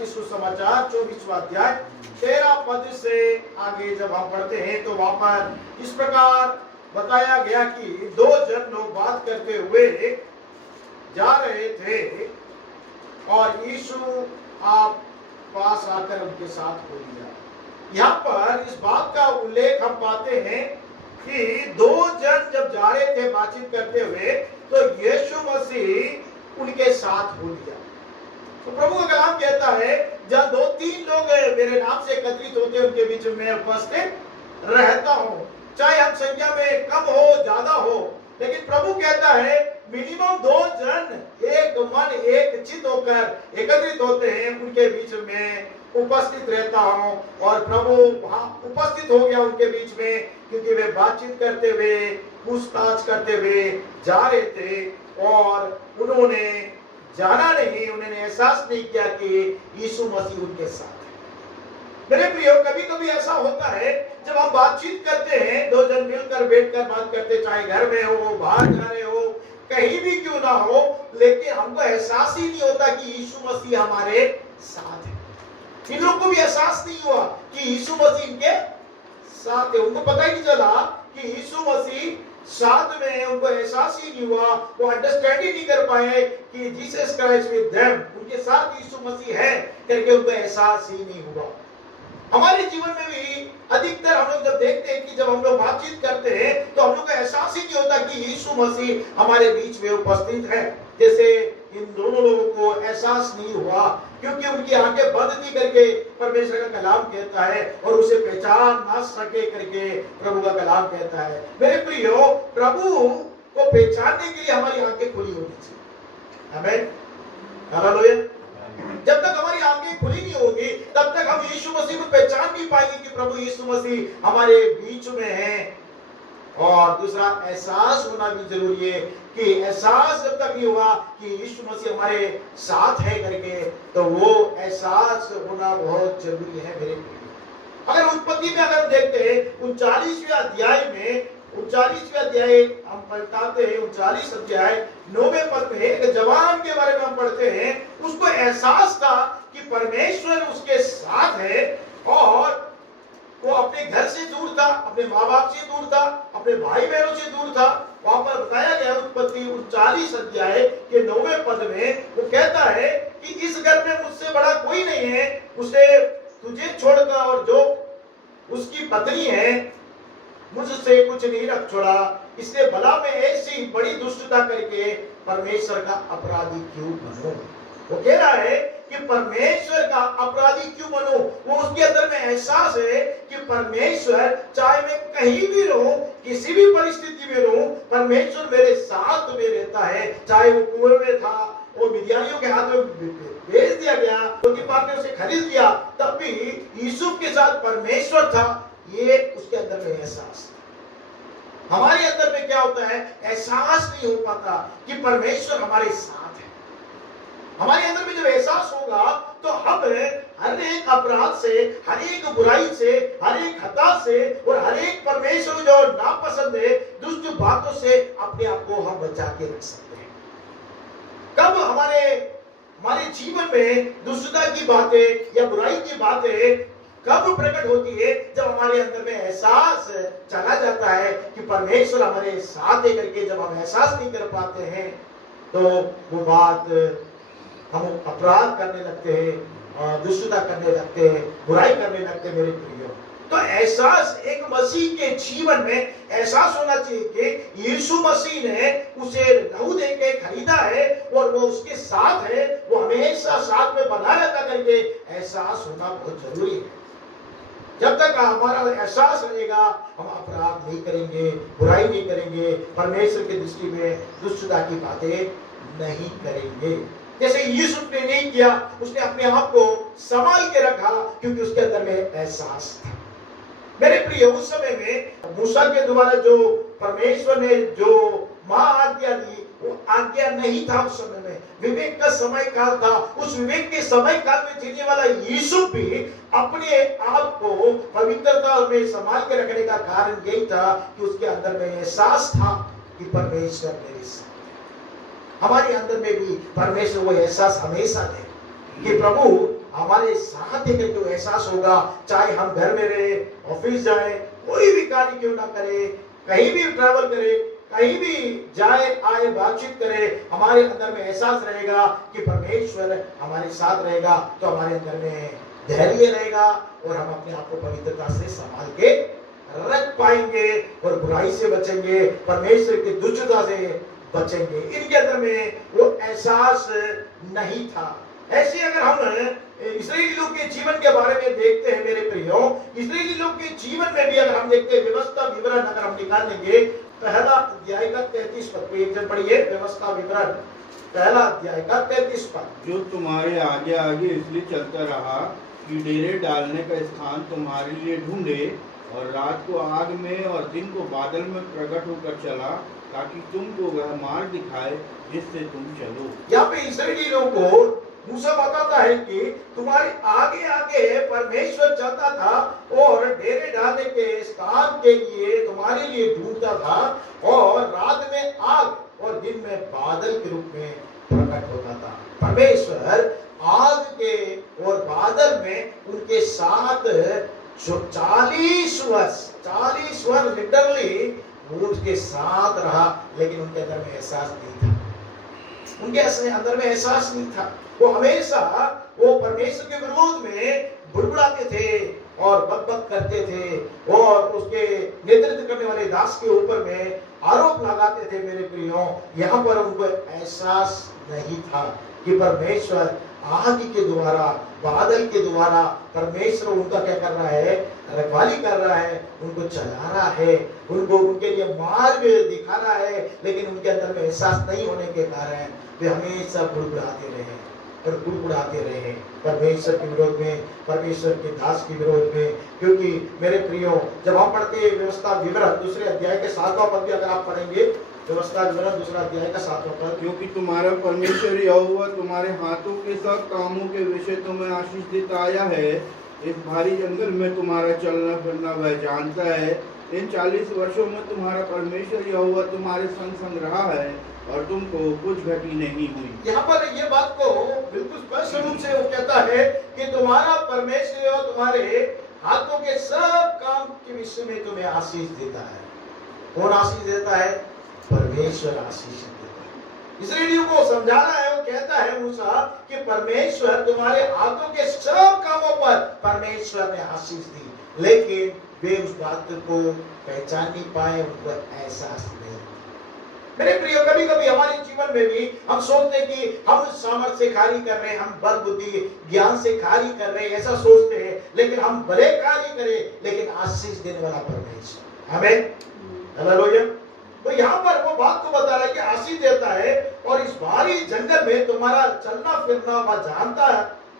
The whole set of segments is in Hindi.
की सुसमाचार 24वां अध्याय 13 पद से आगे जब हम पढ़ते हैं तो वहां पर इस प्रकार बताया गया कि दो जन लोग बात करते हुए जा रहे थे और यीशु आप पास आकर उनके साथ हो लिया। यहाँ पर इस बात का उल्लेख हम पाते हैं कि दो जन जब जा रहे थे बातचीत करते हुए तो यीशु मसीह उनके साथ हो लिया। तो प्रभु का कलाम कहता है जब 2-3 लोग मेरे नाम से एकत्रित होते हैं उनके बीच में उपस्थित रहता हूं। चाहे हम संख्या में कम हो ज्यादा हो, लेकिन प्रभु कहता है मिनिमम 2 जन एक मन एक चित्त होकर एकत्रित होते हैं उनके बीच में उपस्थित रहता हूं। और प्रभु वहां उपस्थित हो गया उनके बीच में, क्योंकि वे बातचीत करते हुए पूछताछ करते हुए जा रहे थे और उन्होंने जाना नहीं, उन्होंने एहसास नहीं किया कि यीशु मसीह उनके साथ है। मेरे प्रियो, कभी कभी ऐसा होता है जब हम बातचीत करते हैं, 2 जन मिलकर बैठकर बात करते, चाहे घर में हो, बाहर जा रहे हो, कहीं भी क्यों ना हो, लेकिन हमको एहसास ही नहीं होता कि यीशु मसीह हमारे साथ है। इन लोगों को भी एहसास नहीं हुआ कि यीशु मसीह इनके साथ है। उनको पता ही नहीं चला कि यीशु मसीह साथ में है। उनको एहसास ही नहीं हुआ, वो अंडरस्टैंड ही नहीं कर पाए कि जीसस क्राइस्ट विद देम, उनके साथ यीशु मसीह है करके उनको एहसास ही नहीं हुआ। हमारे जीवन में भी अधिकतर हम लोग जब देखते हैं कि जब हम लोग बातचीत करते हैं तो हम लोग को एहसास ही नहीं होता कि यीशु मसीह हमारे बीच में उपस्थित है। जैसे इन दोनों लोगों को एहसास नहीं हुआ क्योंकि उनकी आंखें बंद थी करके परमेश्वर का कलाम कहता है, और उसे पहचान ना सके करके प्रभु का कलाम कहता है। मेरे प्रियो, प्रभु को पहचानने के लिए हमारी आंखें खुली होनी चाहिए। आमीन, हालेलुया। जब तक हमारी आंखें खुली नहीं होगी तब तक हम यीशु मसीह को पहचान नहीं पाएंगे कि प्रभु यीशु मसीह हमारे बीच में है। और दूसरा, एहसास होना भी जरूरी है कि एहसास जब तक नहीं हुआ कि यीशु मसीह हमारे साथ है करके, तो वो एहसास होना बहुत जरूरी है मेरे प्रिय। अगर उत्पत्ति में अगर देखते हैं 39वें अध्याय में, 39वें अध्याय हम पढ़ते हैं, 39 अध्याय 9वें पद में एक जवान के बारे में हम पढ़ते हैं। उसको एहसास था कि परमेश्वर उसके साथ है और वो अपने घर से दूर था, अपने माँ बाप से दूर था, अपने भाई बहनों से दूर था। वहां पर बताया गया उत्पत्ति 39 अध्याय के 9वें पद में, वो कहता है कि इस घर में मुझसे बड़ा कोई नहीं है, उसे तुझे छोड़कर और जो उसकी पत्नी है मुझसे कुछ नहीं रख छोड़ा, इसलिए भला मैं ऐसी बड़ी दुष्टता करके परमेश्वर का अपराधी क्यों बनूं। वो कह रहा है कि परमेश्वर का अपराधी क्यों बनूं। वो उसके अंदर में एहसास है कि परमेश्वर, चाहे मैं कहीं भी रहूं, किसी भी परिस्थिति में रहूं, परमेश्वर मेरे साथ में रहता है। चाहे वो कुएं में था, वो मिद्यानियों के हाथ में भेज दिया गया, पोतीफर ने उसे खरीद लिया, तब भी यूसुफ के साथ परमेश्वर था। ये उसके अंदर में एहसास। हमारे अंदर में क्या होता है, एहसास नहीं हो पाता कि परमेश्वर हमारे साथ है। हमारे अंदर में जब एहसास होगा तो हम हर एक अपराध से, हर एक बुराई से, हर एक खता से और हर एक परमेश्वर जो नापसंद है, दुष्ट बातों से अपने आप को हम बचा के रख सकते हैं। कब हमारे जीवन में दुष्टता की बातें या बुराई की बातें कब प्रकट होती है, जब हमारे अंदर में एहसास चला जाता है कि परमेश्वर हमारे साथ है करके। जब हम एहसास नहीं कर पाते हैं तो वो बात हम अपराध करने लगते हैं, दुष्टता करने लगते हैं, बुराई करने लगते हैं मेरे प्रियो। तो एहसास एक मसीह के जीवन में एहसास होना चाहिए कि यीशु मसीह ने उसे लहू देके खरीदा है और वो उसके साथ है, वो हमेशा साथ में बना रहता करके एहसास होना बहुत जरूरी है। जब तक हमारा एहसास रहेगा हम अपराध नहीं करेंगे, बुराई नहीं करेंगे, परमेश्वर की दृष्टि में दुष्टता की बातें नहीं करेंगे। जैसे यूसुफ ने नहीं किया, उसने अपने आप को संभाल के रखा क्योंकि उसके अंदर में एहसास था। मेरे प्रिय, उस समय में मूसा के द्वारा जो परमेश्वर ने जो महाआज्ञा दी, वो आज्ञा नहीं था। उस समय में विवेक का समय काल था। उस विवेक के समय काल में जीने वाला यूसुफ भी अपने आप को पवित्रता में संभाल के रखने का कारण यही था कि उसके अंदर में एहसास था कि परमेश्वर मेरे साथ। हमारे अंदर में भी परमेश्वर वो एहसास हमेशा दे कि प्रभु हमारे साथ ही करके एहसास होगा, चाहे हम घर में रहे, ऑफिस जाए, कोई भी कार्य क्यों ना करे, कहीं भी ट्रैवल करे, कहीं भी जाए आए बातचीत करे, हमारे अंदर में एहसास रहेगा कि परमेश्वर हमारे साथ रहेगा, तो हमारे अंदर में धैर्य रहेगा और हम अपने आप को पवित्रता से संभाल के रख पाएंगे और बुराई से बचेंगे, परमेश्वर की दुष्टता से बचेंगे। इनके अंदर में वो एहसास नहीं था। ऐसे अगर हम इस्राएली लोग के जीवन के बारे में देखते हैं मेरे प्रियो, इस्राएली लोग के जीवन में भी अगर हम देखते हैं व्यवस्था विवरण अगर हम निकाल लेंगे, पहला अध्याय का 33 पद को एक जन पढ़िए। व्यवस्था विवरण पहला अध्याय का 33 पद। जो तुम्हारे आगे आगे इसलिए चलता रहा कि डेरे डालने का स्थान तुम्हारे लिए ढूंढे, और रात को आग में और दिन को बादल में प्रकट होकर चला, ताकि तुमको वह मार्ग दिखाए जिससे तुम चलो। यहाँ पे इस्राएली लोगों को मूसा बताता है कि तुम्हारे आगे आगे परमेश्वर चलता था और डेरे डालने के स्थान के लिए तुम्हारे लिए ढूंढता था, और रात में आग और दिन में बादल के रूप में प्रकट होता था। परमेश्वर आग के और बादल में उनके साथ जो 40 वर्ष लिटरली वो उसके साथ रहा, लेकिन उनके अंदर में एहसास नहीं था, उनके अंदर में एहसास नहीं था। वो हमेशा वो परमेश्वर के विरोध में बुड़बुड़ाते थे और बकबक करते थे और उसके नेतृत्व करने वाले दास के ऊपर में आरोप लगाते थे। मेरे प्रियो, यहाँ पर उनको एहसास नहीं था कि परमेश्वर आग के द्वारा, बादल के द्वारा परमेश्वर उनका क्या कर रहा है, रखवाली कर रहा है, उनको चला रहा है, उनको उनके लिए मार्ग दिखा रहा है, लेकिन उनके अंदर में एहसास नहीं होने के कारण वे हमेशा बुड़बुड़ाते रहे और बुड़बुड़ाते रहे परमेश्वर के विरोध में, परमेश्वर के दास के विरोध में। क्योंकि मेरे प्रियो, जब हम पढ़ते हैं व्यवस्था विवरण दूसरे अध्याय के 7वां पद भी अगर आप पढ़ेंगे, व्यवस्था विवरण दूसरा अध्याय का 7वां पद, क्योंकि तुम्हारा परमेश्वर यहोवा तुम्हारे हाथों के सब कामों के विषय तुम्हें आशीष देता आया है। इस भारी जंगल में तुम्हारा चलना फिरना वह जानता है। इन 40 वर्षों में तुम्हारा परमेश्वर यहोवा तुम्हारे संग संग रहा है और तुमको कुछ घटी नहीं हुई। यहाँ पर ये बात को बिल्कुल स्पष्ट रूप से वो कहता है कि तुम्हारा परमेश्वर और तुम्हारे हाथों के सब काम के विषय में तुम्हें आशीष देता है। कौन आशीष देता है? परमेश्वर आशीष देता है। इस्राएलियों को समझा रहा है, वो कहता है मूसा कि परमेश्वर तुम्हारे हाथों के सब कामों पर परमेश्वर ने आशीष दी, लेकिन वे उस बात को पहचान नहीं पाए, उनको एहसास नहीं। मेरे प्रियो, कभी कभी हमारे जीवन में भी हम सोचते हैं कि हम सामर्थ से कार्य कर रहे हैं, हम बल बुद्धि ज्ञान से कार्य कर रहे हैं, ऐसा सोचते हैं, लेकिन हम भले कार्य करें, लेकिन आशीष देने वाला परमेश्वर। आमीन, हालेलुया। तो यहाँ पर वो बात को बता रहा है कि आशीष देता है, और इस भारी जंगल में तुम्हारा चलना फिरना वह जानता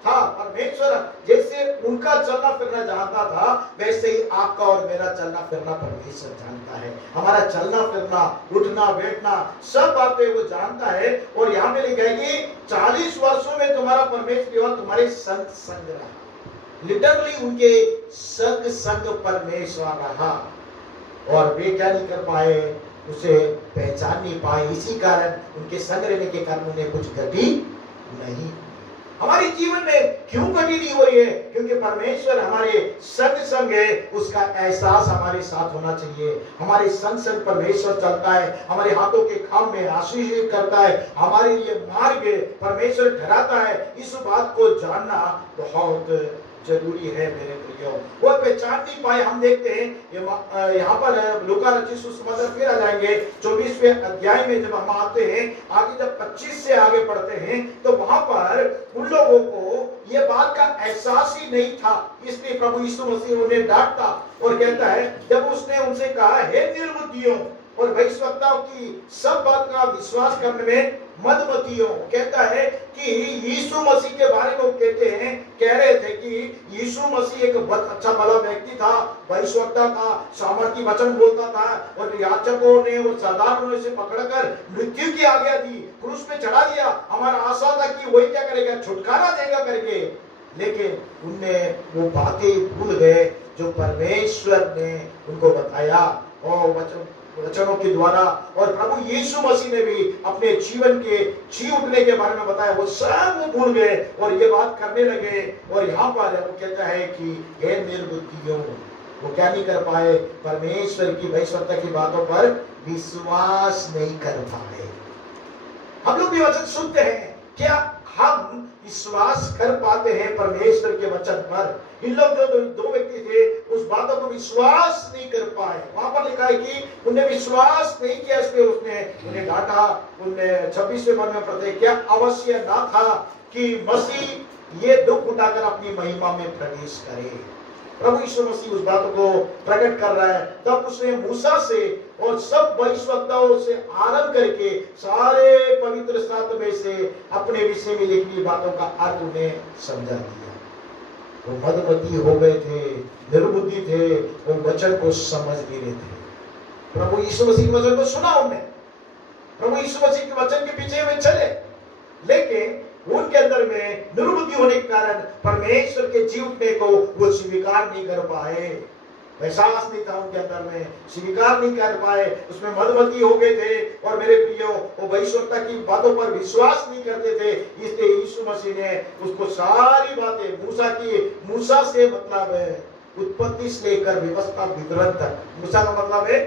था। परमेश्वर जैसे उनका चलना फिरना जानता था, वैसे ही आपका और मेरा चलना फिरना परमेश्वर जानता है। हमारा चलना फिरना, उठना बैठना, सब बातें वो जानता है। और यहाँ पे लिखा है कि 40 वर्षों में तुम्हारा परमेश्वर तुम्हारे संग संग रहा। लिटरली उनके संग संग परमेश्वर रहा, और वे क्या नहीं कर पाए, उसे पहचान नहीं पाए। इसी कारण उनके संग रहने के कारण उन्हें कुछ घटी नहीं। हमारे जीवन में क्यों घटी नहीं हो रही है? क्योंकि परमेश्वर हमारे संग संग है, उसका एहसास हमारे साथ होना चाहिए। हमारे संग संग परमेश्वर चलता है, हमारे हाथों के काम में आशीष करता है, हमारे लिए मार्ग परमेश्वर ठहराता है। इस बात को जानना बहुत जरूरी है मेरे प्रियो। वो पहचान नहीं पाए। हम देखते हैं यहाँ पर लूका रचित सुसमाचार फिर आ जाएंगे 24वें अध्याय में जब हम आते हैं, आगे जब 25 से आगे पढ़ते हैं, तो वहां पर उन लोगों को ये बात का एहसास ही नहीं था। इसलिए प्रभु यीशु मसीह उन्हें डांटता और कहता है, जब उसने उनसे कहा, हे निर्बुद्धियों और भविष्यवक्ताओं की सब बात का विश्वास करने में मदमतियों, कहता है कि यीशु मसीह के बारे में कहते हैं, कह रहे थे कि यीशु मसीह एक बहुत अच्छा भला व्यक्ति था, भविष्यवक्ता था, सामर्थी वचन बोलता था, और याचकों ने और सरदारों ने उसे पकड़कर मृत्यु की आज्ञा दी, क्रूस पे चढ़ा दिया। हमारा आशा था कि वही क्या करेगा, छुटकारा देगा करके, लेकिन उनने वो बातें भूल गए जो परमेश्वर ने उनको बताया। और वचन वचनों के द्वारा, और प्रभु यीशु मसीह ने भी अपने जीवन के जी उठने के बारे में बताया, वो सब वो भूल गए और ये बात करने लगे। और यहाँ पर वो कहता है कि हे निर्बुद्धियों, वो क्या नहीं कर पाए, परमेश्वर की वैश्वता की बातों पर विश्वास नहीं कर पाए। हम लोग भी वचन सुनते हैं, क्या हम विश्वास कर पाते हैं परमेश्वर के वचन पर? इन लोग जो दो व्यक्ति थे उस बातों को विश्वास नहीं कर पाए। वहां पर लिखा है कि उन्हें विश्वास नहीं किया, इसलिए उसने उन्हें डांटा। उनने 26वें पद में पढ़ते, क्या अवश्य ना था कि मसीह ये दुख उठाकर अपनी महिमा में प्रवेश करे? प्रभु यीशु मसीह उस बातों को प्रकट कर रहा है। तब उसने मूसा से और सब भविष्यवक्ताओं से आरंभ करके सारे पवित्र शास्त्र में से अपने विषय में लिखी बातों का अर्थ उन्हें समझा दिया। वो मदमती हो गए थे, निर्बुद्धि थे, वो वचन को समझ नहीं रहे थे। प्रभु यीशु मसीह के वचन को सुना उन्होंने, प्रभु यीशु मसीह के वचन के पीछे वे चले, लेकिन उनके अंदर में निर्बुद्धि होने के कारण परमेश्वर के जी उठने को वो स्वीकार नहीं कर पाए। एहसास नहीं था उनके अंदर में, स्वीकार नहीं कर पाए, उसमें मदमती हो गए थे। और मेरे प्रियो, वो भविष्यवक्ता की बातों पर विश्वास नहीं करते थे, इसलिए यीशु मसीह ने उसको सारी बातें मूसा से मतलब है उत्पत्ति से लेकर व्यवस्था विवरण तक, मूसा का मतलब है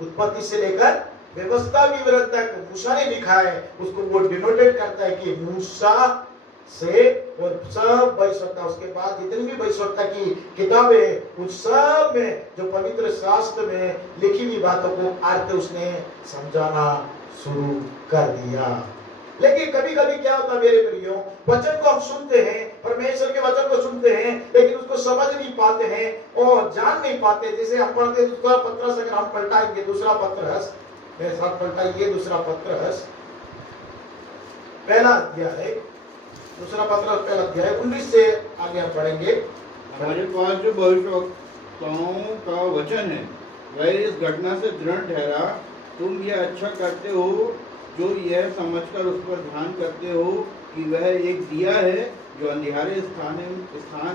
उत्पत्ति से लेकर व्यवस्था विवरण तक मूसा ने लिखा है, उसको वो डिनोटेट करता है कि मूसा से और सब भविष्यवक्ता, उसके बाद जितनी भी भविष्यवक्ता की किताबें, उन सब में जो पवित्र शास्त्र में लिखी हुई बातों को अर्थ उसने समझाना शुरू कर दिया। लेकिन कभी कभी क्या होता है मेरे प्रियो, वचन को हम सुनते हैं, परमेश्वर के वचन को सुनते हैं, लेकिन उसको समझ नहीं पाते हैं और जान नहीं पाते। जैसे हम पढ़ते दूसरा पत्र, अगर हम पलटाएंगे दूसरा पत्र, मेरे साथ पलटाइए दूसरा पत्र, पहला अध्याय, दूसरा पत्र पहला अध्याय 19 से आगे हम पढ़ेंगे। हमारे पास जो भविष्यवक्ताओं का वचन है वह इस घटना से दृढ़ ठहरा, तुम यह अच्छा करते हो जो यह समझकर उस पर ध्यान करते हो कि वह एक दिया है जो अंधियारे स्थान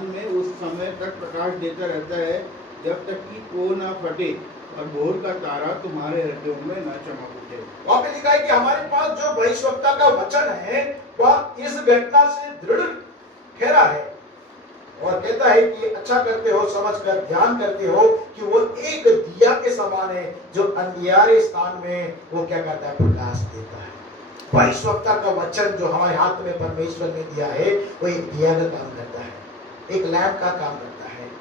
में उस समय तक प्रकाश देता रहता है जब तक कि को न फटे और भोर का तारा तुम्हारे हृदयों में न चमक उठे। वहां पे लिखा है कि हमारे पास जो भविष्यवक्ता का वचन है वह इस घटना से दृढ़ ठहरा है और कहता है कि अच्छा करते हो, समझकर ध्यान करते हो कि वो एक दिया के समान है जो अंधियारे स्थान में वो क्या करता है, प्रकाश देता है। भविष्यवक्ता का वचन जो हमारे हाथ में परमेश्वर ने दिया है वो एक दिया का काम करता है, एक लैंप का काम करता है,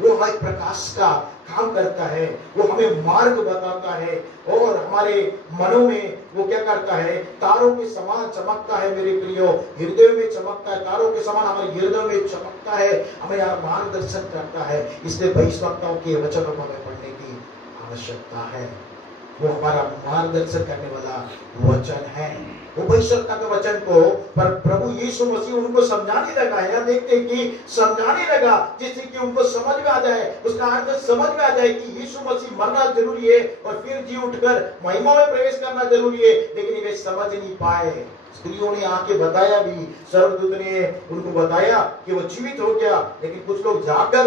वो हमारे प्रकाश का काम करता है, वो हमें मार्ग बताता है और हमारे मनों में वो क्या करता है, तारों के समान चमकता है। मेरे प्रियो, हृदय में चमकता है, तारों के समान हमारे हृदय में चमकता है, हमें मार्गदर्शन करता है। इसलिए भविष्यवक्ताओं के वचनों को हमें पढ़ने की आवश्यकता है। वो हमारा मार्गदर्शन करने वाला वचन है। वो भविष्यवक्ता के वचन को पर प्रभु यीशु मसीह उनको समझाने लगा है, देखते हैं कि समझाने लगा जिससे कि उनको समझ में आ जाए, उसका अर्थ समझ में आ जाए कि यीशु मसीह मरना जरूरी है और फिर जी उठकर महिमा में प्रवेश करना जरूरी है, लेकिन वे समझ नहीं पाए। स्त्रियों ने आके बताया भी, सर्वदूत ने उनको बताया कि वो जीवित हो गया, लेकिन कुछ लोग जाकर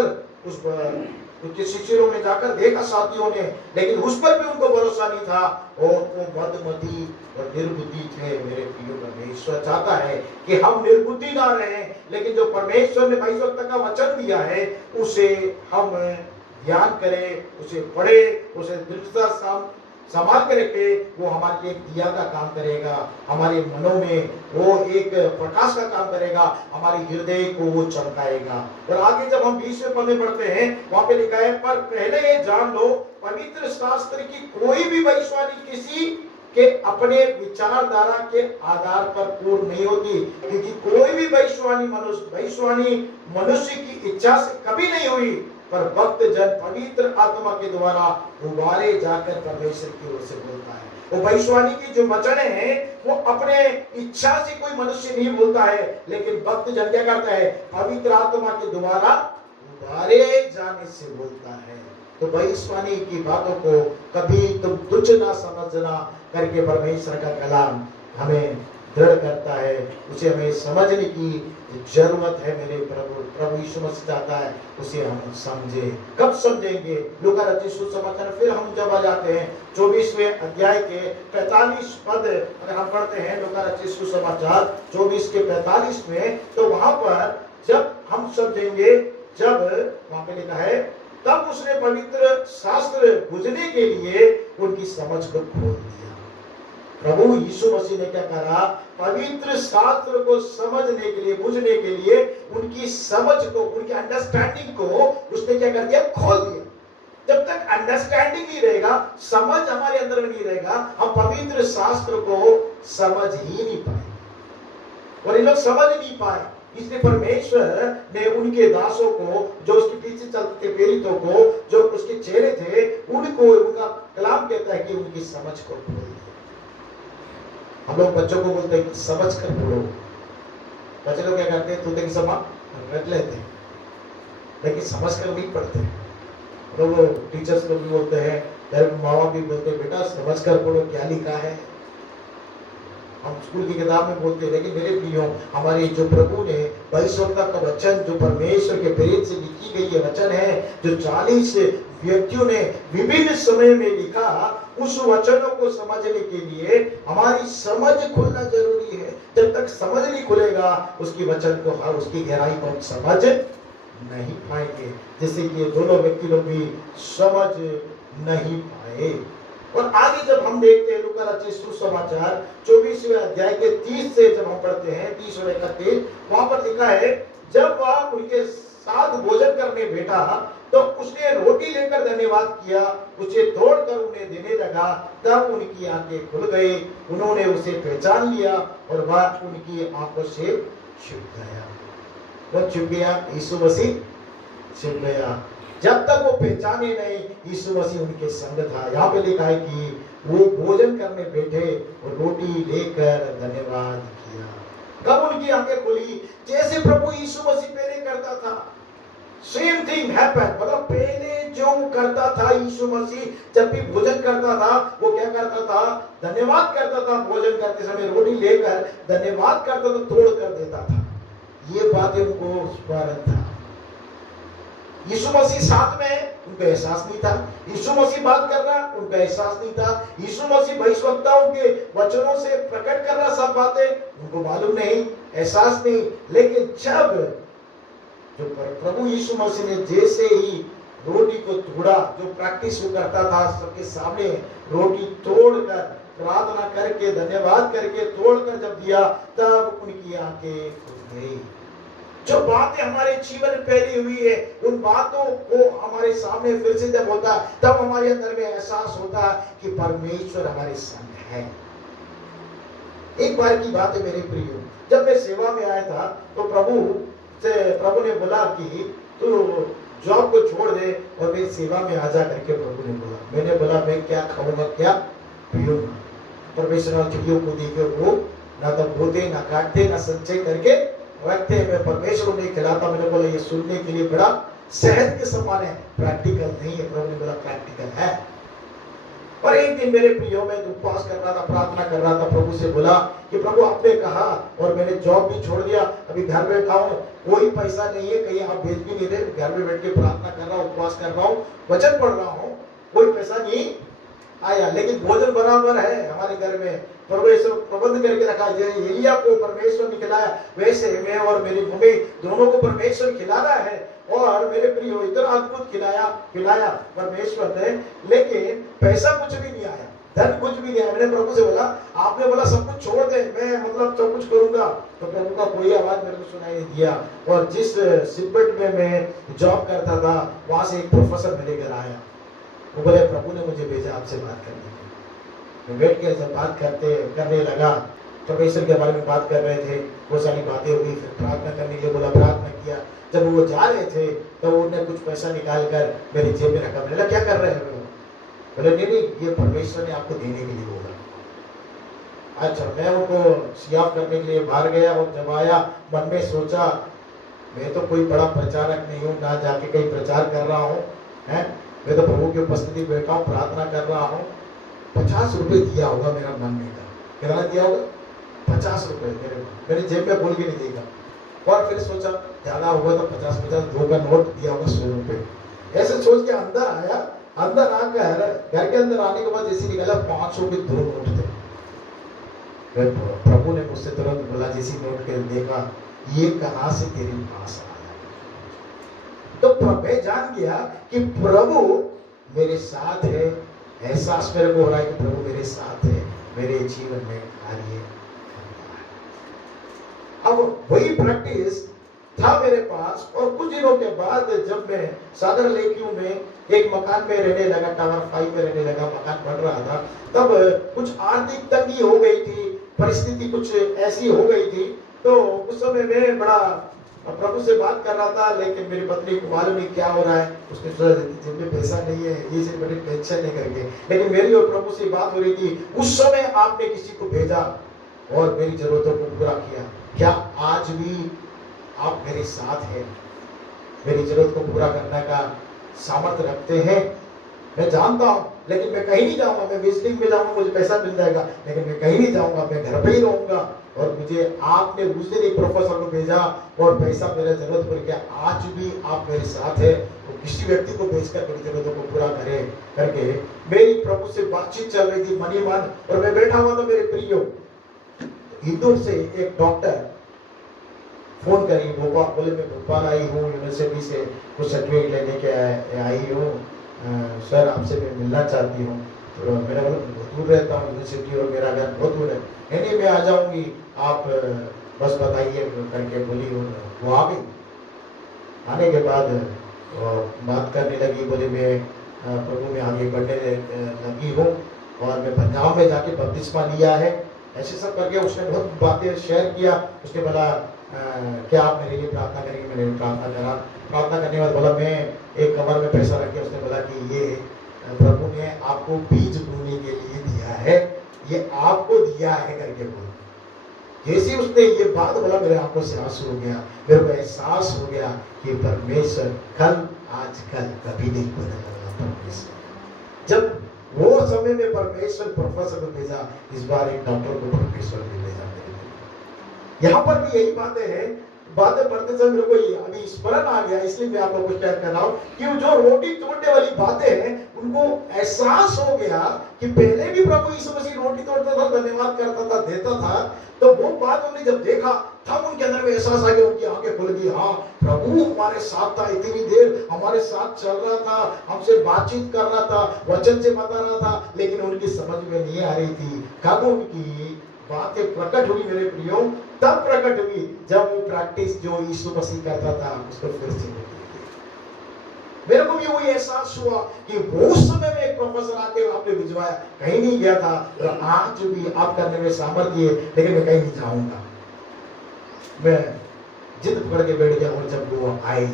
उनके शिष्यों ने जाकर देखा, साथियों ने, लेकिन उस पर भी उनको भरोसा नहीं था और वो मदमती और निर्बुद्धि थे। मेरे प्रियो, परमेश्वर चाहता है कि हम निर्बुद्धि ना रहें, लेकिन जो परमेश्वर ने भविष्यवक्ता का वचन दिया है उसे हम ध्यान करें, उसे पढ़े, उसे दृढ़ता संभाल के रखे। वो हमारे लिए एक दिया का काम करेगा, हमारे मनों में वो एक प्रकाश का काम करेगा, हमारे हृदय को वो चमकाएगा। और आगे जब हम 20वें पद में पढ़ते हैं, वहां पे लिखा है, पर पहले ये जान लो पवित्र शास्त्र की कोई भी भविष्यवाणी किसी के अपने विचारधारा के आधार पर पूर्ण नहीं होती, क्योंकि कोई भी भविष्यवाणी मनुष्य की इच्छा से कभी नहीं हुई, पर भक्त जन पवित्र आत्मा के द्वारा उबारे जाकर परमेश्वर की ओर से बोलता है। वो भविष्यवाणी की जो वचन है वो अपने इच्छा से कोई मनुष्य नहीं बोलता है, लेकिन भक्त जन क्या करता है, पवित्र आत्मा के द्वारा उबारे जाने से बोलता है। तो भविष्यवाणी की बातों को कभी तुम तुच्छ ना समझना करके परमेश्वर का कलाम हमें दृढ़ करता है, उसे हमें समझने की जरूरत है। मेरे प्रभु यीशु मसीह चाहता है उसे हम समझे। कब समझेंगे? लूका रचित सुसमाचार फिर हम जब आ जाते हैं 24वें अध्याय के 45 पद अगर हम पढ़ते हैं, लूका रचित सुसमाचार 24 के 45 में, तो वहां पर जब हम समझेंगे, जब वहां पे लिखा है, तब उसने पवित्र शास्त्र बुझने के लिए उनकी समझ को खोल दिया। प्रभु यीशु मसीह ने क्या करा? पवित्र शास्त्र को समझने के लिए, बुझने के लिए उनकी समझ को, उनकी अंडरस्टैंडिंग को उसने क्या कर दिया? खोल दिया। जब तक अंडरस्टैंडिंग नहीं रहेगा, समझ हमारे अंदर में नहीं रहेगा, हम पवित्र शास्त्र को समझ ही नहीं पाए। और ये लोग समझ नहीं पाए, इसलिए परमेश्वर ने उनके दासों को, जो उसके पीछे चलते थे, प्रेरितों को, जो उसके चेहरे थे, उनको, उनका कलाम कहता है कि उनकी समझ को खोल दिया। हम लोग बच्चों को बोलते हैं कि समझ कर पढ़ो। बच्चे लोग क्या करते हैं? तूते की समा रट लेते हैं, लेकिन समझ कर नहीं पढ़ते। तो टीचर्स को भी बोलते हैं, घर में माँ बाप भी बोलते हैं, बेटा समझ कर पढ़ो क्या लिखा है। हम स्कूल की किताब में बोलते हैं, लेकिन मेरे प्रियो, हमारे जो प्रभु ने भविष्यवक्ता का वचन, जो परमेश्वर के प्रेरित से लिखी गई ये वचन है, जो 40 व्यक्तियों ने विभिन्न समय में लिखा, उस वचनों को समझने के लिए हमारी समझ खुलना जरूरी है। जब तक समझ नहीं खुलेगा, उसकी वचन को, हर उसकी गहराई को हम समझ नहीं पाएंगे। जैसे कि दोनों व्यक्ति लोग भी समझ नहीं पाए। और आगे जब हम देखते हैं लूका रचित सुसमाचार 24वें अध्याय के 30 से जब हम पढ़ते हैं 30 और 31, वहां पर लिखा है, जब वह उनके साथ भोजन करने बैठा तो उसने रोटी लेकर धन्यवाद किया, उसे तोड़कर उन्हें देने लगा। तब उनकी आंखें खुल गई, उन्होंने उसे पहचान लिया और वह उनकी आंखों से छुप गया। वो छुप गया, यीशु मसीह छुप गया। जब तक वो पहचाने नहीं, यीशु मसीह उनके संग था। यहाँ पे लिखा है कि वो भोजन करने बैठे और रोटी लेकर धन्यवाद किया। कब उनकी आंखें खुली? जैसे प्रभु यीशु मसीह पहले करता था, सेम थिंग हैपेंड। मतलब पहले जो करता था यीशु मसीह, जब भी भोजन करता था, वो क्या करता था? धन्यवाद करता था। भोजन करते समय रोटी लेकर धन्यवाद करता था, तोड़ कर देता था। ये बातें उनको स्मरण था। यीशु मसीह साथ में, उनको एहसास नहीं था। यीशु मसीह बात कर रहा, उनको एहसास नहीं था। यीशु मसीह भविष्यवक्ताओं के वचनों से प्रकट कर रहा सब बातें, उनको मालूम नहीं, एहसास नहीं। लेकिन जब जो प्रभु यीशु मसीह ने जैसे ही रोटी को तोड़ा, जो प्रैक्टिस वो करता था सबके सामने, रोटी तोड़कर, प्रार्थना करके, धन्यवाद करके, तोड़कर जब दिया, तब उनकी आंखें खुल गई। जो बातें हमारे जीवन में पहली हुई है, उन बातों को हमारे सामने फिर से जब होता है, तब हमारे अंदर में एहसास होता है कि परमेश्वर हमारे संग है। एक बार की बात है मेरे प्रियो, जब मैं सेवा में आया था, तो प्रभु ने बोला कि तू जॉब को छोड़ दे और मेरी सेवा में आ जा करके प्रभु ने बोला। मैंने बोला मैं क्या खाऊंगा, क्या पीऊंगा? परमेश्वर चिड़ियों को देखे, वो ना तो बोते, ना काटते, ना संचय करके रखते। मैं परमेश्वर को नहीं खिलाता। मैंने बोला ये सुनने के लिए बड़ा सहज के समान है, प्रैक्टिकल नहीं है। प्रभु ने बोला प्रैक्टिकल है। और एक दिन मेरे प्रियो में उपवास कर रहा था, प्रार्थना कर रहा था, प्रभु से बोला कि प्रभु आपने कहा, और मैंने जॉब भी छोड़ दिया, अभी घर बैठा हूँ, कोई पैसा नहीं है, कहीं आप भेज भी नहीं रहे, घर में बैठ के प्रार्थना कर रहा हूँ, उपवास कर रहा हूँ, वचन पढ़ रहा हूँ, कोई पैसा नहीं आया, लेकिन भोजन बराबर है हमारे घर में। परमेश्वर प्रबंध करके रखा है। एलिया को परमेश्वर ने खिलाया, वैसे मैं और मेरी मम्मी दोनों को परमेश्वर खिला रहा है। और मेरे प्रियो इतना अद्भुत खिलाया परमेश्वर ने, लेकिन पैसा कुछ भी नहीं आया, धन कुछ भी नहीं आया। मैंने प्रभु से बोला, आपने बोला सब कुछ छोड़ दे, मैं मतलब सब कुछ करूंगा। तो प्रभु का कोई आवाज मेरे को सुनाई नहीं दिया। और जिस सिब्बट में मैं जॉब करता था, वहां से एक प्रोफेसर मेरे घर आया। वो बोले प्रभु ने मुझे भेजा आपसे बात करने के। मैं बैठ के जब बात करने लगा, परमेश्वर के बारे में बात कर रहे थे, बहुत सारी बातें हुई। फिर प्रार्थना करने के लिए बोला, प्रार्थना किया। जब वो जा रहे थे तो उन्होंने कुछ पैसा निकाल कर मेरी जेब में रखा। मैंने क्या कर रहे हैं? बोले नहीं, ये परमेश्वर ने आपको देने के लिए बोला। अच्छा, मैं उनको सियाफ करने के लिए बाहर गया, और जब आया मन में सोचा मैं तो कोई बड़ा प्रचारक नहीं हूँ, ना जाके कहीं प्रचार कर रहा हूँ, है मैं तो प्रभु की उपस्थिति बैठा हूँ, प्रार्थना कर रहा हूँ। 50 रुपए दिया होगा मेरा मन में का। कितना दिया होगा? ₹50 मेरे जेब में खोल के नहीं देगा। और फिर सोचा ज्यादा होगा तो 50-50 2 का नोट दिया होगा ₹100। ऐसे सोच के अंदर आया, अंदर आकर घर के अंदर आने के बाद जैसे निकला 500 के 2 नोट थे। फिर प्रभु ने मुझसे तुरंत बोला, जैसी नोट के देखा, ये कहां से तेरे पास आया। तो मैं जान गया कि प्रभु मेरे साथ है। एहसास मेरे को हो रहा है कि प्रभु मेरे साथ है, मेरे जीवन में कार्य। अब वही प्रैक्टिस था मेरे पास। और कुछ दिनों के बाद जब मैं सागर लेक्यू में एक मकान में रहने लगा, टावर 5 में रहने लगा, मकान बन रहा था, तब कुछ आर्थिक तंगी हो गई थी, परिस्थिति कुछ ऐसी हो गई थी। तो उस समय मैं बड़ा प्रभु से बात कर रहा था, लेकिन मेरी पत्नी को मालूम नहीं क्या हो रहा है। उसने सोचा जेब में पैसा नहीं है, ये से बड़ी टेंशन नहीं करके, लेकिन मेरी और प्रभु से बात हो रही थी। उस समय आपने किसी को भेजा और मेरी जरूरतों को पूरा किया। क्या आज भी आप मेरे साथ हैं? मेरी जरूरत को पूरा करने का सामर्थ्य रखते हैं? मैं जानता हूं, लेकिन मैं कहीं नहीं जाऊंगा। मैं विजिटिंग में जाऊंगा, मुझे पैसा मिल जाएगा, लेकिन मैं कहीं नहीं जाऊंगा, मैं घर पे ही रहूंगा। और मुझे आपने उस दिन एक प्रोफेसर को भेजा और पैसा मेरा जरूरत पड़ गया। आज भी आप मेरे साथ है, तो किसी व्यक्ति को भेजकर मेरी जरूरतों को पूरा करे करके मेरी प्रभु से बातचीत चल रही थी मनी मन। और मैं बैठा हुआ था मेरे प्रियो। इंदौर से एक डॉक्टर फोन करी, भोपाल, बोले मैं भोपाल आई हूँ, यूनिवर्सिटी से कुछ सर्टिफिकेट लेने के आई हूँ, सर आपसे मैं मिलना चाहती हूँ। तो मेरा बहुत दूर रहता हूँ यूनिवर्सिटी और मेरा घर बहुत दूर है। नहीं मैं आ जाऊँगी, आप बस बताइए करके बोली। वो आ गई। आने के बाद बात करने लगी, बोले मैं प्रभु में आगे बढ़ने लगी हूँ और मैं पंजाब में जाके बपतिस्मा लिया है। ऐसे सब करके उसने बहुत बातें शेयर किया। उसने बोला क्या आप मेरे लिए प्रार्थना करेंगे? मैंने प्रार्थना करा। प्रार्थना करने के बाद बोला मैं एक कमर में पैसा रख के, उसने बोला कि ये प्रभु ने आपको बीज बोने के लिए दिया है, ये आपको दिया है करके बोला। जैसे उसने ये बात बोला, मेरे आंखों से आंसू हो गया। मेरे को एहसास हो गया कि परमेश्वर कल आज कल कभी नहीं बदलना। परमेश्वर जब वो समय में परमेश्वर प्रोफेसर को भेजा, इस बार एक डॉक्टर को परमेश्वर ने भेजा। यहाँ पर भी यही बातें हैं। बातें पढ़ते समय मेरे को अभी स्मरण आ गया, इसलिए मैं आप लोगों को शेयर कर रहा हूँ कि जो रोटी तोड़ने वाली बातें हैं, उनको एहसास हो गया कि पहले भी प्रभु यीशु मसीह रोटी तोड़ता था, धन्यवाद करता था, देता था। तो वो बात उन्होंने जब देखा, तब उनके अंदर में एहसास आ गया, उनकी आंखें खुल गई। हाँ, प्रभु हमारे साथ था, इतनी देर हमारे साथ चल रहा था, हमसे बातचीत कर रहा था, वचन से बता रहा था, लेकिन उनकी समझ में नहीं आ रही थी। कब उनकी बातें प्रकट हुई मेरे प्रियो? तब प्रकट हुई जब वो प्रैक्टिस जो यीशु मसीह करता था उसको फिर से मेरे को भी वो एहसास हुआ कि वो समय में एक प्रोफेसर आके आपने भिजवाया, कहीं नहीं गया था। और आज भी आप करने में सामर्थ्य है, लेकिन मैं कहीं नहीं जाऊंगा। मैं जिद पकड़ के बैठ गया। और जब वो आए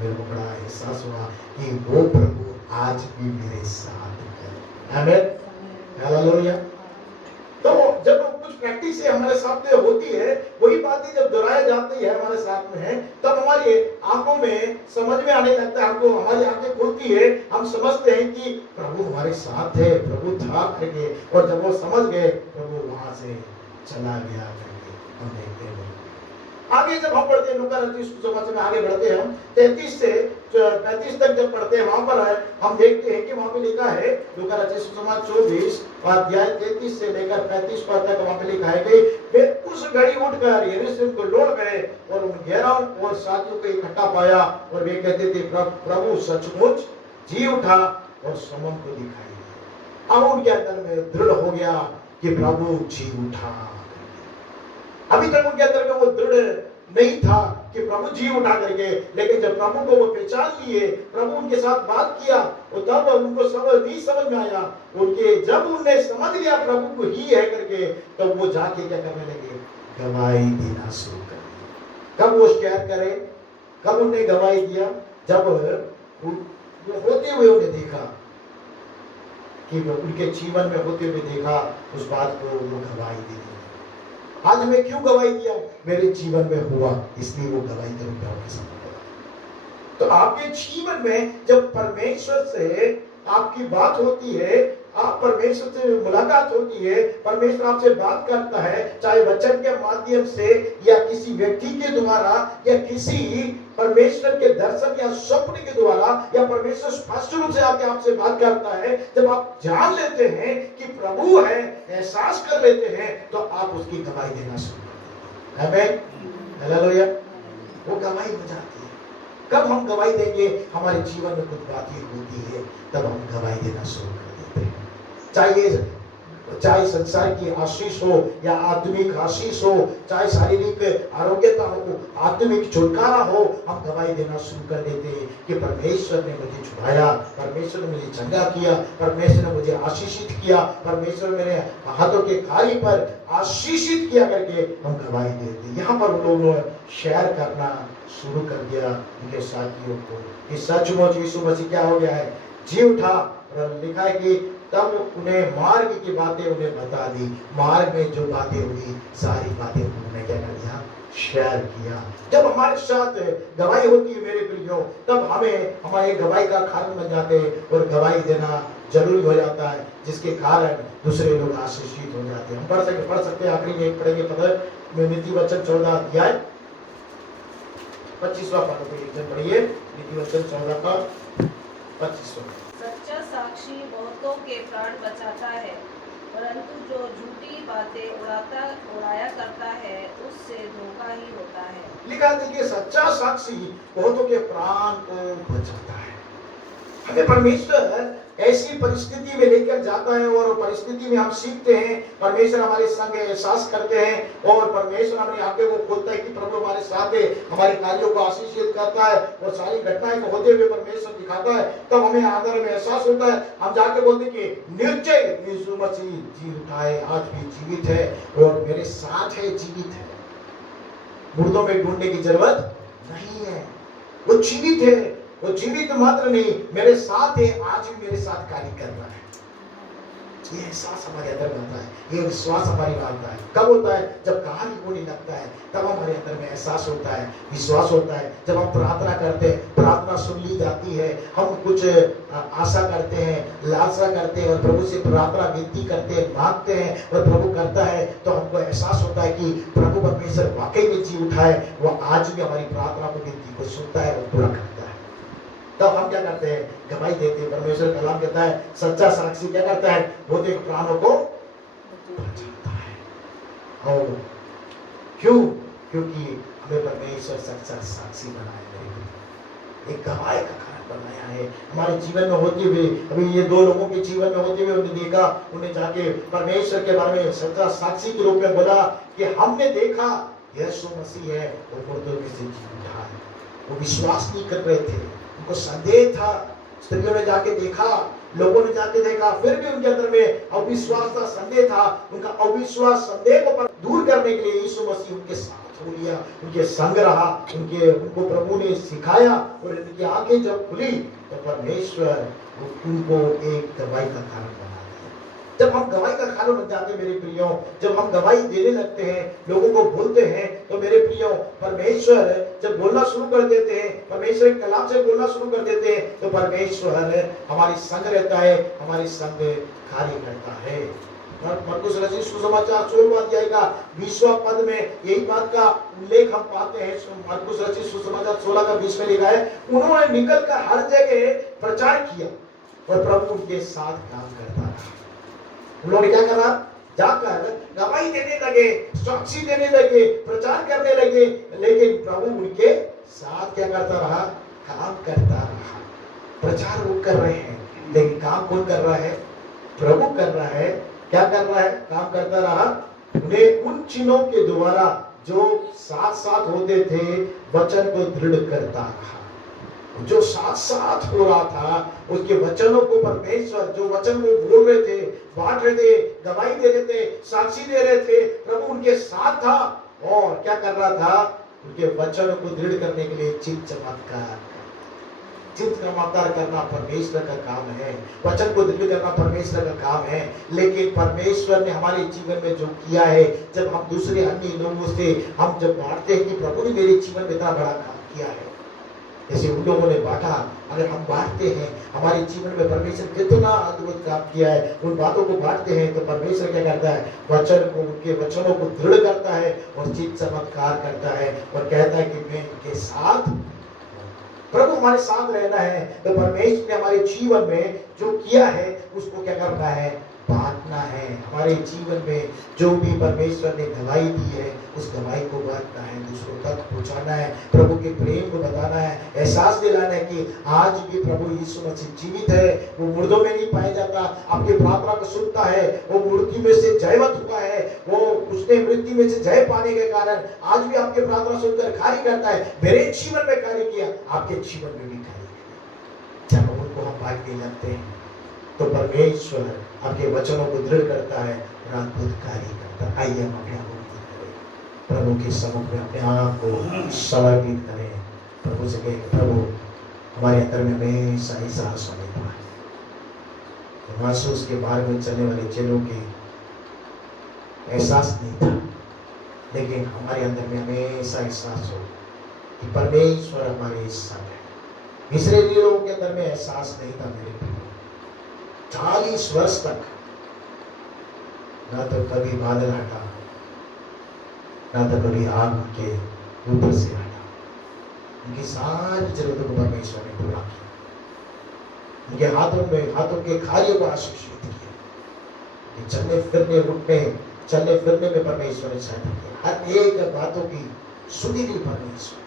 मेरे को बड़ा एहसास हुआ कि वो प्रभु आज भी मेरे साथ है। आमीन, हालेलुया। तो जब कुछ प्रैक्टिस हमारे साथ में होती है, वही बातें जब दोहराई जाती है हमारे साथ में है, तब हमारी आंखों में समझ में आने लगता है, हमको हमारी आंखें खुलती है, हम समझते हैं कि प्रभु हमारे साथ है, प्रभु था करके। और जब वो समझ गए, प्रभु वहां से चला गया करके हम देखते हैं। आगे जब हम पढ़ते हैं लूका रचित सुसमाचार में आगे बढ़ते हैं हम 33 से 35 तक जब पढ़ते हैं, वहां पर हम देखते हैं कि वहां पे लिखा है लूका रचित सुसमाचार 24 अध्याय 33 से लेकर 35 पद तक वहां पे लिखा है कि वे उस घड़ी उठकर यरूशलेम को लौट गए और उन 11 और साथियों को इकट्ठा पाया और वे कहते थे प्रभु सचमुच जी उठा और समम को दिखाई दिया। अब उनके अंदर में दृढ़ हो गया कि प्रभु जी उठा। अभी तक उनके अंदर में वो दृढ़ नहीं था कि प्रभु जी उठा करके, लेकिन जब प्रभु को वो पहचान लिए, प्रभु उनके साथ बात किया, तो तब उनको नहीं समझ में आया। उनके जब उन्हें समझ लिया प्रभु को ही है करके, तब वो जाके क्या करने लगे? गवाही देना शुरू कर। कब वो शेयर करे? कब उन्हें गवाही दिया? जब वो होते हुए उन्हें देखा कि उनके जीवन में होते हुए देखा, उस बात को वो गवाही दी। आज मैं क्यों गवाही दिया? मेरे जीवन में हुआ, इसलिए वो गवाही करूंगा। तो आपके जीवन में जब परमेश्वर से आपकी बात होती है, आप परमेश्वर से मुलाकात होती है, परमेश्वर आपसे बात करता है, चाहे वचन के माध्यम से या किसी व्यक्ति के द्वारा या किसी परमेश्वर के दर्शन या स्वप्न के द्वारा, या परमेश्वर स्पष्ट रूप से आके आपसे बात करता है। जब आप जान लेते हैं कि प्रभु है, एहसास कर लेते हैं, तो आप उसकी गवाही देना शुरू कर देते हैं। आमीन, हालेलुया। वो गवाही हो जाती है। कब हम गवाही देंगे? हमारे जीवन में कुछ बातें होती है, तब हम गवाही देना शुरू कर देते हैं। चाहे संसार की आशीष हो या आत्मिक आशीष हो, चाहे शारीरिक आरोग्यता हो, आत्मिक छुटकारा हो, हम गवाही देना शुरू कर देते हैं कि परमेश्वर ने मुझे छुड़ाया, परमेश्वर ने मुझे चंगा किया, परमेश्वर ने मुझे आशीषित किया, परमेश्वर मेरे हाथों के कार्य पर आशीषित किया करके हम गवाही देते हैं। यहाँ पर उन लोगों ने शेयर करना शुरू कर दिया उनके साथियों को कि सचमुच यीशु मसीह क्या हो गया है, जी उठा। और लिखा है कि तब उन्हें मार्ग की बातें उन्हें बता दी। मार्ग में जो बातें हुई, सारी बातें उन्होंने क्या कर दिया, शेयर किया। जब हमारे साथ गवाही होती है मेरे प्रियो, तब हमें हमारे गवाही का कारण बन जाते हैं और गवाही देना जरूरी हो जाता है, जिसके कारण दूसरे लोग आशीषित हो जाते हैं। हम पढ़ सकते हैं, आखिरी में पढ़ेंगे पद नीति वचन 14 अध्याय 25वां पद, एक जन पढ़िए नीति वचन 14 का 25वां। सच्चा साक्षी बहुतों के प्राण बचाता है, परंतु जो झूठी बातें उड़ाया करता है, उससे धोखा ही होता है। लिखा देखिए, सच्चा साक्षी बहुतों के प्राण को बचाता है। हमें परमेश्वर ऐसी परिस्थिति में लेकर जाता है और परिस्थिति में हम सीखते हैं, परमेश्वर हमारे संग एहसास करते हैं और परमेश्वर हमारी आंखें को खोलता है कि प्रभु हमारे साथ है, हमारे कार्यों को आशीषित करता है और सारी घटनाएं को होते हुए परमेश्वर दिखाता है। तब हमें अंदर में एहसास होता है, हम जाके बोलते हैं कि निश्चय यीशु मसीह जी उठाए, आज भी जीवित है और मेरे साथ है, जीवित है। मुर्दों में ढूंढने की जरूरत नहीं है, वो जीवित है। वो जीवित मात्र नहीं, मेरे साथ है, आज भी मेरे साथ कार्य कर रहा है। ये एहसास हमारे अंदर में आता है, ये विश्वास हमारी में आता है। कब होता है? जब कार्य होने लगता है, तब हमारे अंदर में एहसास होता है, विश्वास होता है। जब हम प्रार्थना करते हैं, प्रार्थना सुन ली जाती है, हम कुछ आशा करते हैं, लालसा करते हैं और प्रभु से प्रार्थना विनती करते हैं, मांगते हैं और प्रभु करता है, तो हमको एहसास होता है कि प्रभु परमेश्वर वाकई में जी उठा है, वो आज भी हमारी प्रार्थना को, विनती को सुनता है और पूरा करता है। तब हम क्या करते हैं? गवाही देते हैं। परमेश्वर कलाम कहता है, सच्चा साक्षी क्या करता है? वो देख प्राणों को बचाता है। और क्यों? क्योंकि हमें परमेश्वर सच्चा साक्षी बनाया है, एक गवाही का कारण बनाया है। हमारे जीवन में होते हुए, अभी ये दो लोगों के जीवन में होते हुए उन्हें देखा, उन्हें जाके परमेश्वर के बारे में सच्चा साक्षी के रूप में बोला कि हमने देखा यीशु मसीह है, वो मुर्दों में से जी उठा है। वो विश्वास नहीं कर रहे थे, उनको संदेह था। स्त्रियों ने जाके देखा, लोगों ने जाके देखा, फिर भी उनके अंदर में अविश्वास था, संदेह था। उनका अविश्वास, संदेह को दूर करने के लिए यीशु मसीह उनके साथ हो लिया, उनके संग रहा, उनको प्रभु ने सिखाया और उनकी आंखें जब खुली तो परमेश्वर उनको एक गवाही का कारण बना दिया। जब हम गवाही का कारण बन जाते हैं मेरे प्रियो, जब हम गवाही देने लगते हैं, लोगों को बोलते हैं, तो मेरे प्रियो परमेश्वर जब बोलना शुरू कर देते हैं, परमेश्वर के कलाम से बोलना शुरू कर देते हैं, तो परमेश्वर हमारी संग रहता है, हमारी संग कार्य करता है। मरकुस रचित सुसमाचार 16वां अध्याय का 20वां पद में यही बात का उल्लेख हम पाते हैं। मरकुस रचित सुसमाचार 16 का 20 में लिखा है, उन्होंने निकलकर हर जगह प्रचार किया और प्रभु उनके साथ काम करता रहा। उन्होंने क्या करा? जाकर गवाही देने लगे, साक्षी देने लगे, प्रचार करने लगे, लेकिन प्रभु उनके साथ क्या करता रहा? काम करता रहा। प्रचार वो कर रहे हैं, लेकिन काम कौन कर रहा है? प्रभु कर रहा है। क्या कर रहा है? काम करता रहा। उन्हें उन चिन्हों के द्वारा जो साथ साथ होते थे, वचन को दृढ़ करता रहा। जो साथ साथ हो रहा था, उसके वचनों को परमेश्वर जो वचन वो बोल रहे थे, बांट रहे थे, गवाही दे रहे थे, साक्षी दे रहे थे, प्रभु उनके साथ था और क्या कर रहा था? उनके वचनों को दृढ़ करने के लिए चमत्कार करना परमेश्वर का काम है। वचन को दृढ़ करना परमेश्वर का काम है। लेकिन परमेश्वर ने हमारे जीवन में जो किया है, जब हम दूसरे अन्य लोगों से हम जब बांटते हैं कि प्रभु ने मेरे जीवन में इतना बड़ा काम किया है, जैसे उन लोगों ने बांटा, अगर हम बांटते हैं, हमारे जीवन में परमेश्वर कितना अद्भुत काम किया है, उन बातों को बांटते हैं तो परमेश्वर क्या करता है, वचन को, उनके वचनों को दृढ़ करता है और चिन्ह चमत्कार करता है और कहता है कि मैं इनके साथ, प्रभु हमारे साथ रहना है। तो परमेश्वर ने हमारे जीवन में जो किया है उसको क्या करना है, बांटना है। हमारे जीवन में जो भी परमेश्वर ने गवाही दी है उस गवाही को बांटना है, दूसरों तक पहुंचाना है, प्रभु के प्रेम को बताना है, एहसास दिलाना है कि आज भी प्रभु यीशु मसीह जीवित है, वो मुर्दों में नहीं पाया जाता, आपकी प्रार्थना को सुनता है, वो मृत्यु में से जयवंत हुआ है, वो उसने मृत्यु में से जय पाने के कारण आज भी आपकी प्रार्थना सुनकर कार्य करता है। मेरे जीवन में कार्य किया, आपके जीवन में भी कार्य किया। जब उनको हम बांटने लगते हैं तो परमेश्वर आपके वचनों को दृढ़ करता है और अद्भुत कार्य करता है। आइए हम अपने आप को करें, प्रभु के सम्मुख में अपने आप को समर्पित करें, प्रभु से कहें, प्रभु हमारे अंदर में हमेशा एहसास होने पाए। मासूस के मार्ग में चलने वाले चेलों के एहसास नहीं था, लेकिन हमारे अंदर में हमेशा एहसास हो कि परमेश्वर हमारे संग है। इस्राएली लोगों के अंदर में एहसास नहीं था। मेरे 40 वर्ष तक ना तो कभी बादल हटा, ना तो कभी आग के ऊपर से हटा। उनकी सारी जरूरतों को परमेश्वर ने पूरा किया, उनके हाथों के कार्यों को आशीषित किया। चलने फिरने उठने चलने फिरने में परमेश्वर ने सहायता किया, हर एक बातों की सुधी ली परमेश्वर,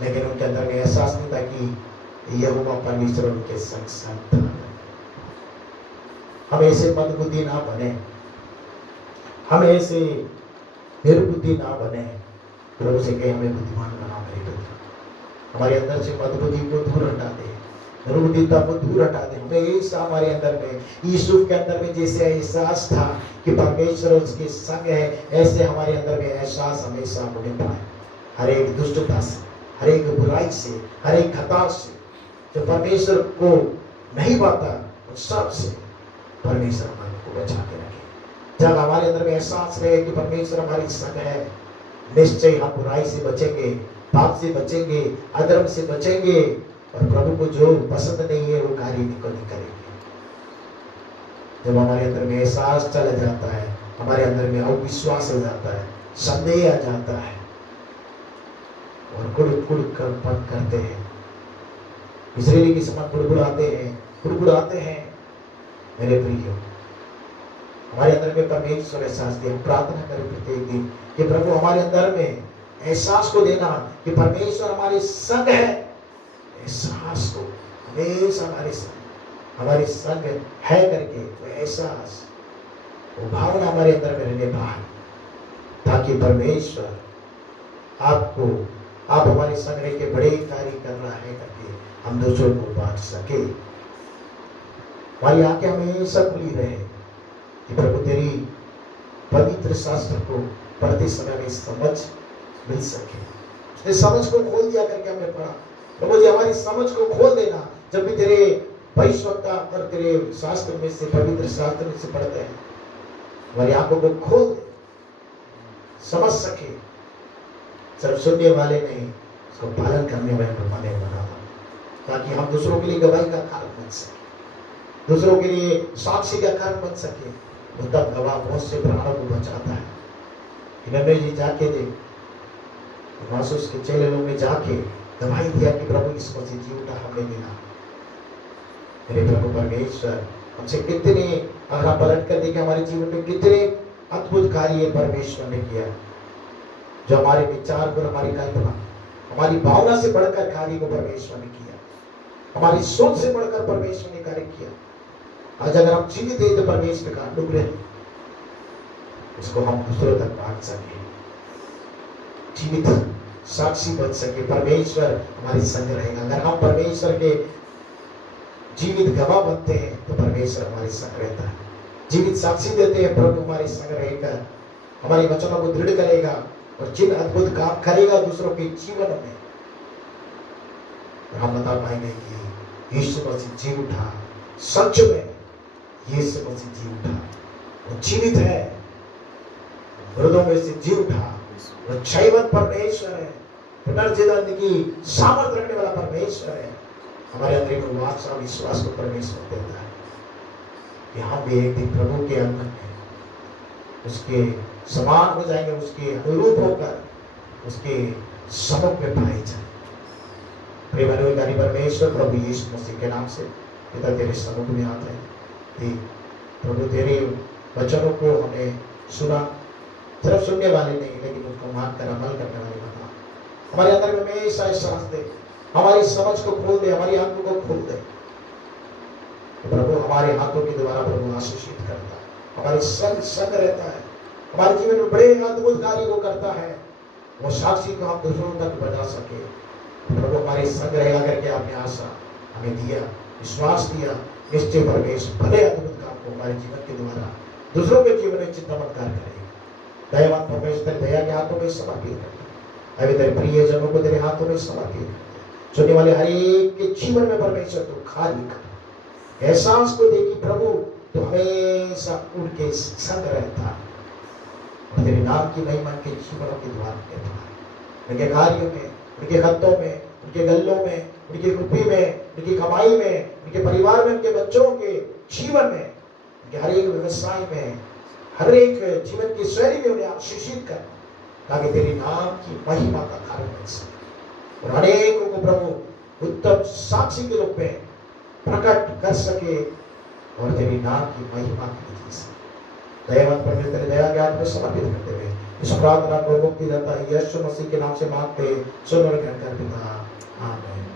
लेकिन उनके अंदर में एहसास नहीं था कि यहोवा परमेश्वर उनके संग संग था। हम ऐसे मंदबुद्धि ना बने, हम ऐसे निर्बुद्धि ना बने। प्रभु से कहे, हमें बुद्धिमान बना मेरे पुत्र। हमारे अंदर से मंदबुद्धि को दूर हटा दे, निर्बुद्धिता को दूर हटा दे। हमेशा हमारे अंदर में, यूसुफ के अंदर में जैसे एहसास था कि परमेश्वर उसके संग है, ऐसे हमारे अंदर में एहसास हमेशा होने पाए। हर एक दुष्टता से, हर एक बुराई से, हर एक खता से, जो परमेश्वर को नहीं पाता, उन सब से परमेश्वर हमारे को बचा के रखे। जब हमारे अंदर में एहसास रहे कि परमेश्वर हमारी संग है, निश्चय हम बुराई से बचेंगे, पाप से बचेंगे, अधर्म से बचेंगे, और प्रभु को जो पसंद नहीं है वो कार्य नहीं करेंगे। जब हमारे अंदर में एहसास चला जाता है, हमारे अंदर में अविश्वास हो जाता है, संदेह आ जाता है और कुड़ करते हैं, इस्राएली के समान कुड़कुड़ाते हैं। मेरे प्रियो, हमारे अंदर में परमेश्वर एहसास दे। प्रार्थना करें प्रत्येक दिन कि प्रभु हमारे अंदर में एहसास को देना कि परमेश्वर हमारे संग है। एहसास को हमेशा हमारे संग है करके वो एहसास, वो भावना हमारे अंदर में रहने पाए, ताकि परमेश्वर आप हमारे संग रह के बड़े कार्य कर रहा है करके हम दूसरों को बांट सके। हमारी आंखें हमेशा खुली रहे कि प्रभु तेरी पवित्र शास्त्र को पढ़ते समय हमें समझ मिल सके। उसने समझ को खोल दिया करके हमने पढ़ा। प्रभु जी हमारी समझ को खोल देना, जब भी तेरे भविष्यवक्ता और तेरे शास्त्र में से, पवित्र शास्त्र में से पढ़ते हैं, हमारी आंखों को खोल दे, समझ सके। सिर्फ सुनने वाले नहीं, उसको पालन करने वाले बना, ताकि हम दूसरों के लिए गवाही का कारण बन सके, दूसरों के लिए साक्षी का कारण बन सके। वो तब गवाह बहुत से प्राणों को बचाता है। इन्होंने जी जाके दे मासूस के चेले लोग ने जाके गवाही दिया कि प्रभु यीशु मसीह जी उठा, हमने मिला। मेरे प्रभु परमेश्वर हमसे कितने, अगर आप पलट कर देखें हमारे जीवन में कितने अद्भुत कार्य परमेश्वर ने किया, जो हमारे विचार पर, हमारी कल्पना, हमारी भावना से बढ़कर कार्य को परमेश्वर ने किया, हमारी सोच से बढ़कर परमेश्वर ने कार्य किया। आज अगर हम जीवित हैं तो परमेश्वर का अनुग्रह, उसको हम दूसरों तक बांट सके, जीवित साक्षी बन सके। परमेश्वर हमारे संग रहेगा। अगर हम परमेश्वर के जीवित गवाह बनते हैं तो परमेश्वर हमारे संग रहता है। जीवित साक्षी देते हैं, प्रभु हमारे संग रहेगा, हमारे वचनों को दृढ़ करेगा और जिन अद्भुत काम करेगा दूसरों के जीवन में, हम बता पाएंगे कि यीशु मसीह जी उठा। सच में यीशु मसीह जी उठा, वो जीवित है, मृतों में से जी उठा, वो जयवंत परमेश्वर है। पुनर्जीवन की सामर्थ्य रखने वाला परमेश्वर है। हमारे अंदर एक वाचा विश्वास को परमेश्वर देता है कि हम भी एक दिन प्रभु के अंदर में उसके समान हो जाएंगे, उसके अनुरूप होकर उसके सम्मुख में पाए जाए। प्रिय मनोविज्ञानी परमेश्वर प्रभु यीशु मसीह के नाम से पिता तेरे सम्मुख में आते हैं कि प्रभु तेरे वचनों को हमें सुना, सिर्फ सुनने वाले नहीं लेकिन उसको मानकर अमल करने वाले बना। हमारे अंदर में हमेशा एहसास दे, हमारी समझ को खोल दे, हमारी आंखों को खोल दे। तो प्रभु हमारे हाथों के द्वारा प्रभु आशीषित करता है, हमारे संग रहता है, हमारे जीवन में बड़े अद्भुत कार्य को करता है। वो साक्षी को हम दूसरों तक बता सके। प्रभु हमारे संग रहेगा करके आपने आशा हमें दिया, विश्वास दिया। निश्चय परमेश्वर भले अद्भुत काम को हमारे जीवन के द्वारा दूसरों के जीवन में चमत्कार करेगा। दयावान परमेश्वर दया के हाथों में समर्पित करता है। अभी तेरे प्रिय जनों को तेरे हाथों में समर्पित करता है। सुनने वाले हर एक के जीवन में परमेश्वर तू खाली कर, एहसास को दे कि प्रभु तू हमेशा उनके संग रहता है और तेरे नाम की महिमा के जीवनों के द्वार देता है। उनके कार्यों में, उनके खतों में, उनके गल्लों में, उनकी रुपये में, उनकी कमाई में, उनके परिवार में, उनके बच्चों के जीवन में, उनके हर एक व्यवसाय में, हर एक जीवन की शैली में उन्हें आशीषित कर, ताकि तेरे नाम की महिमा का कारण बन सके और अनेकों को प्रभु उत्तम साक्षी के रूप में प्रकट कर सके और तेरे नाम की महिमा की जी सके। दयावान परमेश्वर दया ज्ञान में समर्पित करते हुए इस प्रार्थना को मुक्ति दाता यीशु मसीह के नाम से मांगते सुन और ग्रहण कर पिता, आमीन।